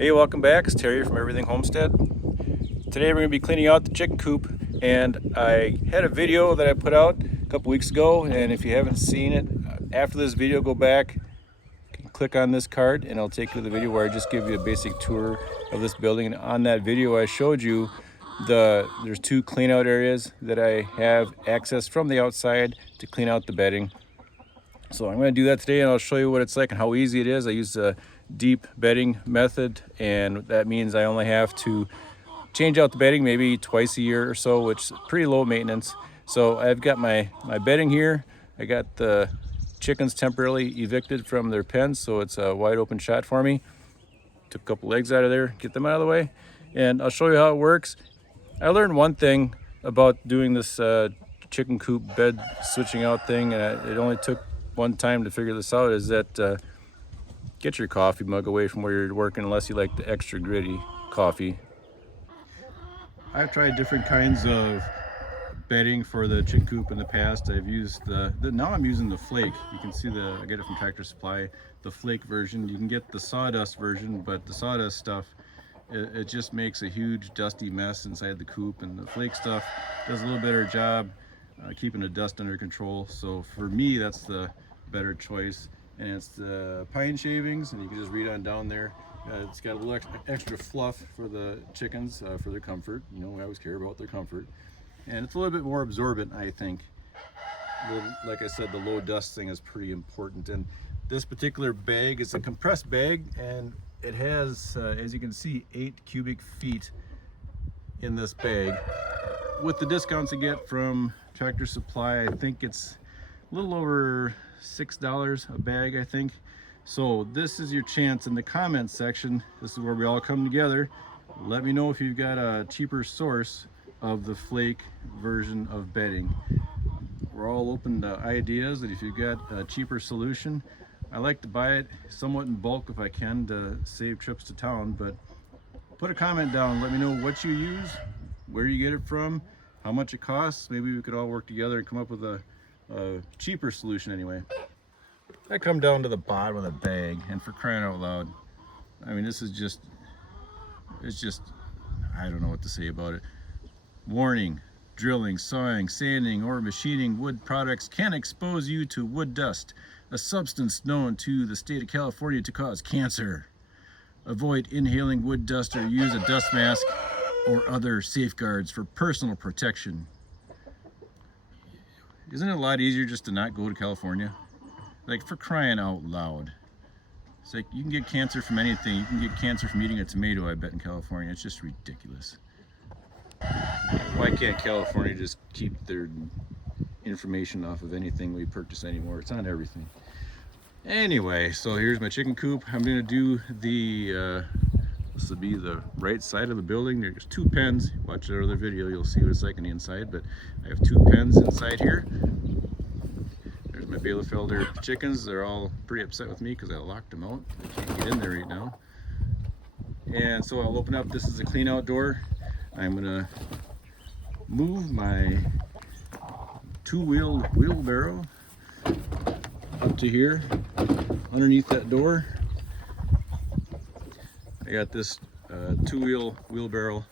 Hey, welcome back. It's Terry from Everything Homestead. Today we're going to be cleaning out the chicken coop, and I had a video that I put out a couple weeks ago, and if you haven't seen it, after this video go back, click on this card and I'll take you to the video where I just give you a basic tour of this building. And on that video I showed you there's two clean out areas that I have access from the outside to clean out the bedding. So I'm going to do that today, and I'll show you what it's like and how easy it is. I use a deep bedding method, and that means I only have to change out the bedding maybe twice a year or so, which is pretty low maintenance. So I've got my bedding here. I got the chickens temporarily evicted from their pens, so it's a wide open shot for me. Took a couple legs out of there, get them out of the way, and I'll show you how it works. I learned one thing about doing this chicken coop bed switching out thing, and it only took one time to figure this out, is that get your coffee mug away from where you're working unless you like the extra gritty coffee. I've tried different kinds of bedding for the chicken coop in the past. I've used now I'm using the flake. You can see I get it from Tractor Supply, the flake version. You can get the sawdust version, but the sawdust stuff, it just makes a huge dusty mess inside the coop, and the flake stuff does a little better job keeping the dust under control. So for me, that's the better choice, and it's the pine shavings, and you can just read on down there. It's got a little extra fluff for the chickens for their comfort. You know, we always care about their comfort, and it's a little bit more absorbent, I think. Like I said, the low dust thing is pretty important. And this particular bag is a compressed bag, and it has, as you can see, 8 cubic feet in this bag. With the discounts you get from Tractor Supply, I think it's a little over $6 a bag, I think. So this is your chance in the comments section. This is where we all come together. Let me know if you've got a cheaper source of the flake version of bedding. We're all open to ideas, and if you've got a cheaper solution, I like to buy it somewhat in bulk if I can to save trips to town. But put a comment down, let me know what you use, where you get it from, how much it costs. Maybe we could all work together and come up with a cheaper solution anyway. I come down to the bottom of the bag, and for crying out loud, I mean, this is just, it's just, I don't know what to say about it. Warning: drilling, sawing, sanding, or machining wood products can expose you to wood dust, a substance known to the state of California to cause cancer. Avoid inhaling wood dust, or use a dust mask or other safeguards for personal protection. Isn't it a lot easier just to not go to California? Like, for crying out loud. It's like, you can get cancer from anything. You can get cancer from eating a tomato, I bet, in California. It's just ridiculous. Why can't California just keep their information off of anything we purchase anymore? It's on everything. Anyway, so here's my chicken coop. I'm gonna do this will be the right side of the building. There's 2 pens. Watch that other video, you'll see what it's like on the inside, but I have 2 pens inside here. There's my Bielefelder chickens. They're all pretty upset with me because I locked them out. They can't get in there right now. And so I'll open up. This is a clean out door. I'm gonna move my 2-wheel wheelbarrow up to here underneath that door. I got this 2-wheel wheelbarrow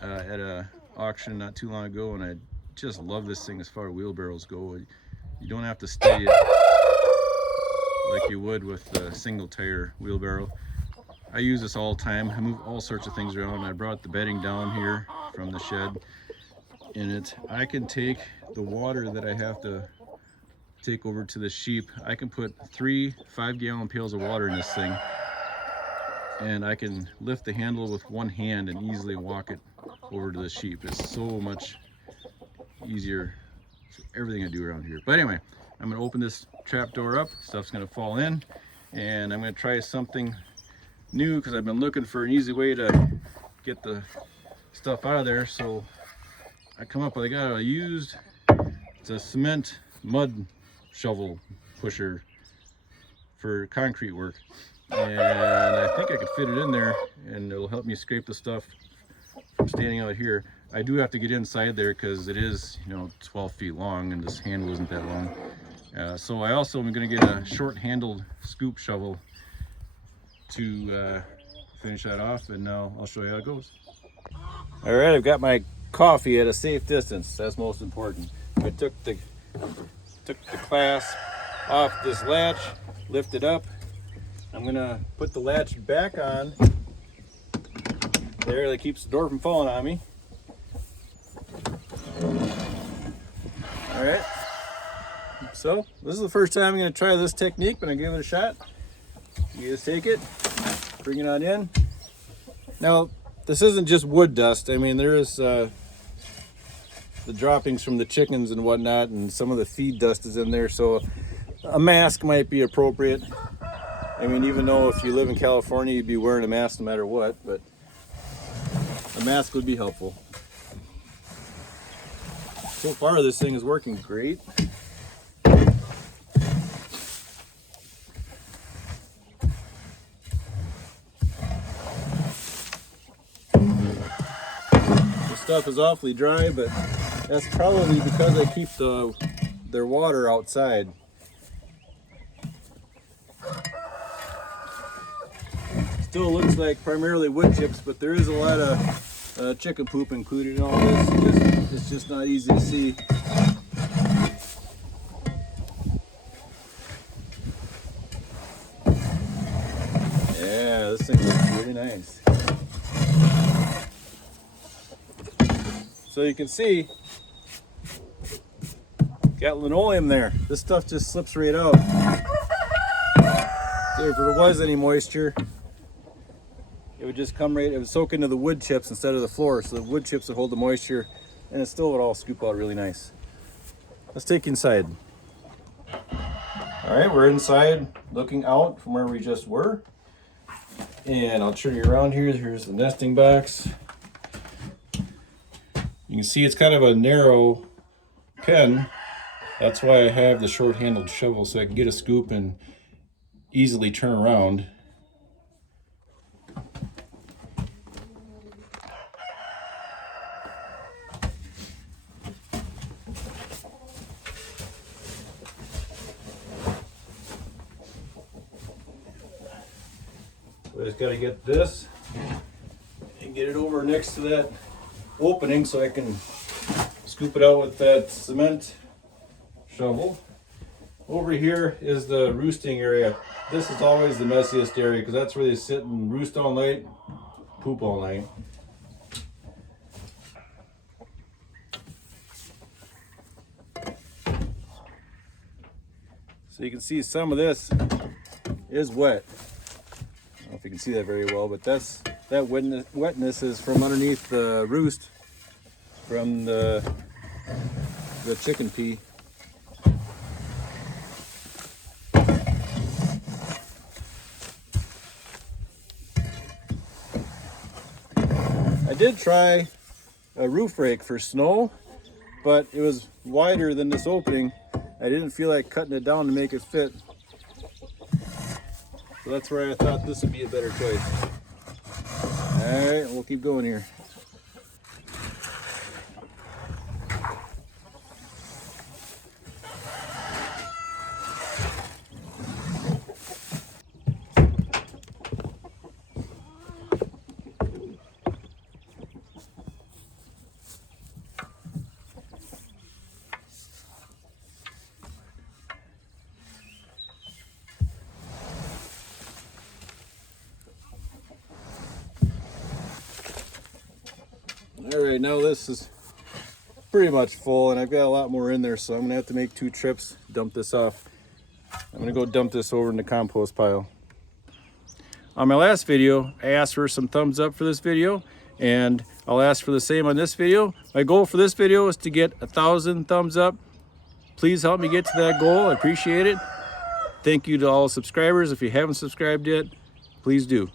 at a auction not too long ago, and I just love this thing as far as wheelbarrows go. You don't have to steady it like you would with a single tire wheelbarrow. I use this all the time. I move all sorts of things around. I brought the bedding down here from the shed. In it, I can take the water that I have to take over to the sheep. I can put 3 5-gallon pails of water in this thing, and I can lift the handle with one hand and easily walk it over to the sheep. It's so much easier for everything I do around here. But anyway, I'm gonna open this trap door up. Stuff's gonna fall in, and I'm gonna try something new because I've been looking for an easy way to get the stuff out of there. So I come up with, I got a used, it's a cement mud shovel pusher for concrete work, and I think I could fit it in there, and it'll help me scrape the stuff from standing out here. I do have to get inside there because it is, 12 feet long, and this handle isn't that long. So I also am going to get a short-handled scoop shovel to finish that off, and now I'll show you how it goes. All right, I've got my coffee at a safe distance. That's most important. I took the clasp off this latch, lift it up. I'm gonna put the latch back on. There, that keeps the door from falling on me. All right. So this is the first time I'm gonna try this technique, but I'm gonna give it a shot. You just take it, bring it on in. Now, this isn't just wood dust. I mean, there is the droppings from the chickens and whatnot, and some of the feed dust is in there, so a mask might be appropriate. I mean, even though if you live in California, you'd be wearing a mask no matter what, but a mask would be helpful. So far, this thing is working great. Stuff is awfully dry, but that's probably because I keep their water outside. Still looks like primarily wood chips, but there is a lot of chicken poop included in all this. It's just not easy to see. Yeah, this thing looks really nice. So you can see, got linoleum there. This stuff just slips right out. So if there was any moisture, it would just come right, it would soak into the wood chips instead of the floor. So the wood chips would hold the moisture, and it still would all scoop out really nice. Let's take you inside. All right, we're inside looking out from where we just were. And I'll turn you around here. Here's the nesting box. You can see it's kind of a narrow pen. That's why I have the short-handled shovel, so I can get a scoop and easily turn around. So I just got to get this and get it over next to that opening so I can scoop it out with that cement shovel. Over here is the roosting area. This is always the messiest area because that's where they sit and roost all night, poop all night. So you can see some of this is wet. I don't know if you can see that very well, but that wetness is from underneath the roost from the chicken pee. I did try a roof rake for snow, but it was wider than this opening. I didn't feel like cutting it down to make it fit. So that's where I thought this would be a better choice. All right, we'll keep going here. All right, now this is pretty much full, and I've got a lot more in there, so I'm gonna have to make 2 trips, dump this off. I'm gonna go dump this over in the compost pile. On my last video, I asked for some thumbs up for this video, and I'll ask for the same on this video. My goal for this video is to get 1,000 thumbs up. Please help me get to that goal. I appreciate it. Thank you to all subscribers. If you haven't subscribed yet, please do.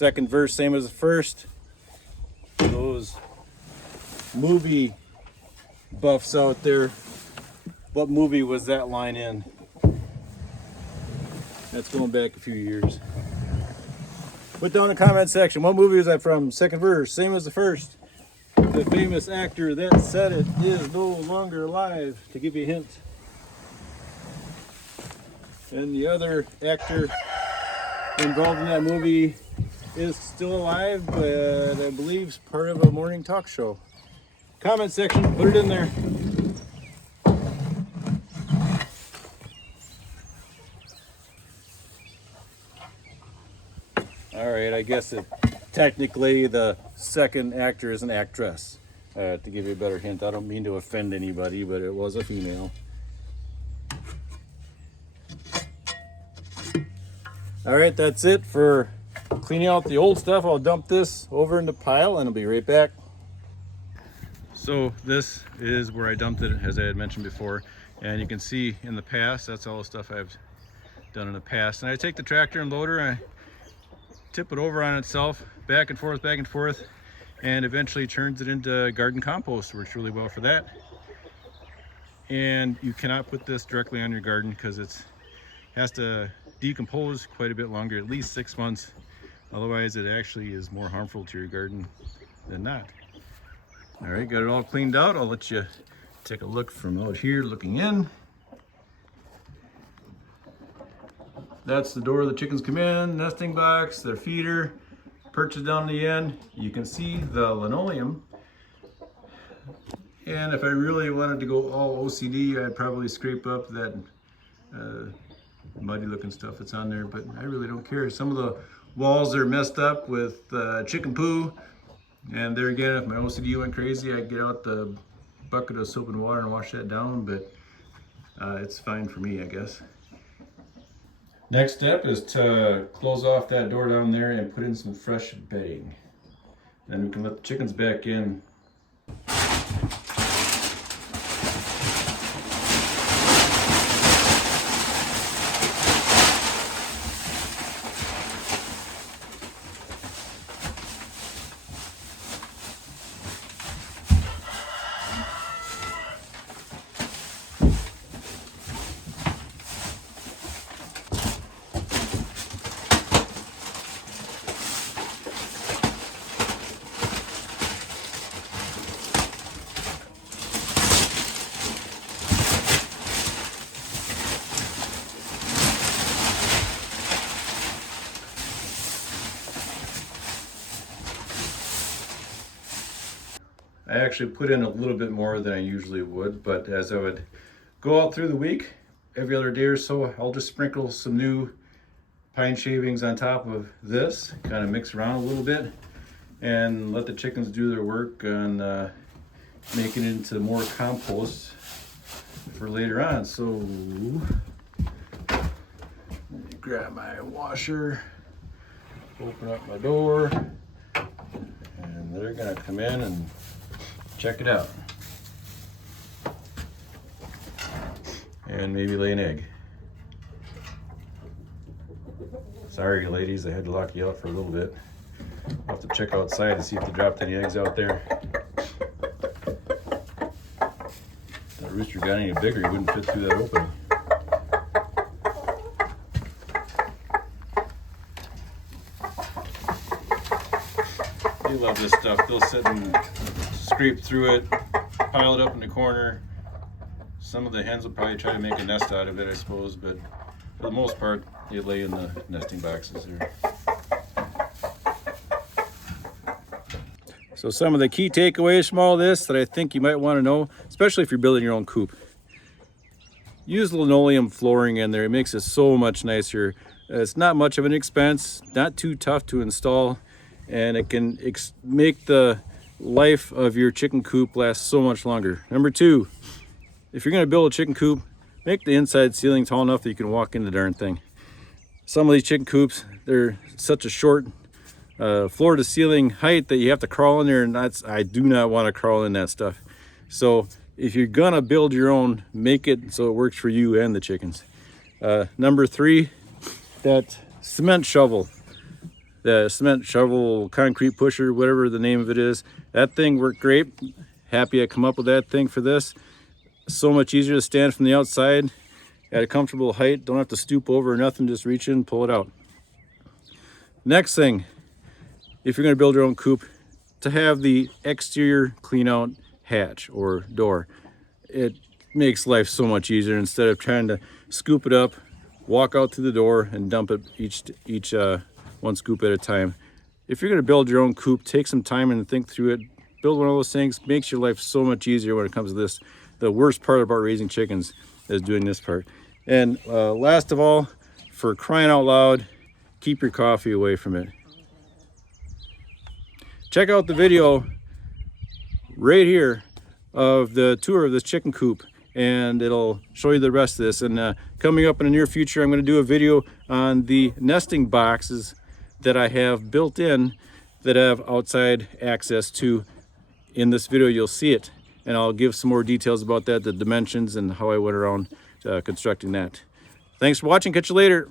second verse, same as the first. Those movie buffs out there, what movie was that line in? That's going back a few years. Put down in the comment section, what movie was that from? Second verse, same as the first. The famous actor that said it is no longer alive, to give you a hint. And the other actor involved in that movie is still alive, but I believe is part of a morning talk show. Comment section, put it in there. All right, I guess technically the second actor is an actress. To give you a better hint, I don't mean to offend anybody, but it was a female. All right, that's it for cleaning out the old stuff. I'll dump this over in the pile and I'll be right back. So this is where I dumped it, as I had mentioned before. And you can see in the past, that's all the stuff I've done in the past. And I take the tractor and loader, I tip it over on itself, back and forth, and eventually turns it into garden compost. Works really well for that. And you cannot put this directly on your garden because it has to decompose quite a bit longer, at least 6 months. Otherwise, it actually is more harmful to your garden than not. All right, got it all cleaned out. I'll let you take a look from out here looking in. That's the door the chickens come in, nesting box, their feeder, perches down the end. You can see the linoleum. And if I really wanted to go all OCD, I'd probably scrape up that muddy looking stuff that's on there, but I really don't care. Some of the walls are messed up with chicken poo. And there again, if my OCD went crazy, I'd get out the bucket of soap and water and wash that down, but it's fine for me, I guess. Next step is to close off that door down there and put in some fresh bedding. Then we can let the chickens back in. I actually put in a little bit more than I usually would, but as I would go out through the week, every other day or so, I'll just sprinkle some new pine shavings on top of this, kind of mix around a little bit, and let the chickens do their work on making it into more compost for later on. So, let me grab my washer, open up my door, and they're gonna come in and check it out. And maybe lay an egg. Sorry ladies, I had to lock you out for a little bit. I'll have to check outside to see if they dropped any eggs out there. If that rooster got any bigger, he wouldn't fit through that opening. They love this stuff. They'll sit and scrape through it, pile it up in the corner. Some of the hens will probably try to make a nest out of it, I suppose, but for the most part, they lay in the nesting boxes there. So some of the key takeaways from all this that I think you might want to know, especially if you're building your own coop. Use linoleum flooring in there. It makes it so much nicer. It's not much of an expense, not too tough to install, and it can make the life of your chicken coop lasts so much longer. Number two, if you're going to build a chicken coop, make the inside ceiling tall enough that you can walk in the darn thing. Some of these chicken coops, they're such a short floor to ceiling height that you have to crawl in there, and I do not want to crawl in that stuff. So if you're going to build your own, make it so it works for you and the chickens. Number three, that cement shovel. the cement shovel, concrete pusher, whatever the name of it is. That thing worked great. Happy I come up with that thing for this. So much easier to stand from the outside at a comfortable height. Don't have to stoop over or nothing, just reach in, pull it out. Next thing, if you're gonna build your own coop, to have the exterior clean out hatch or door. It makes life so much easier instead of trying to scoop it up, walk out through the door and dump it each one scoop at a time. If you're gonna build your own coop, take some time and think through it. Build one of those things, makes your life so much easier when it comes to this. The worst part about raising chickens is doing this part. And last of all, for crying out loud, keep your coffee away from it. Check out the video right here of the tour of this chicken coop, and it'll show you the rest of this. And coming up in the near future, I'm going to do a video on the nesting boxes that I have built in that have outside access to. In this video you'll see it, and I'll give some more details about that, the dimensions and how I went around constructing that. Thanks for watching. Catch you later.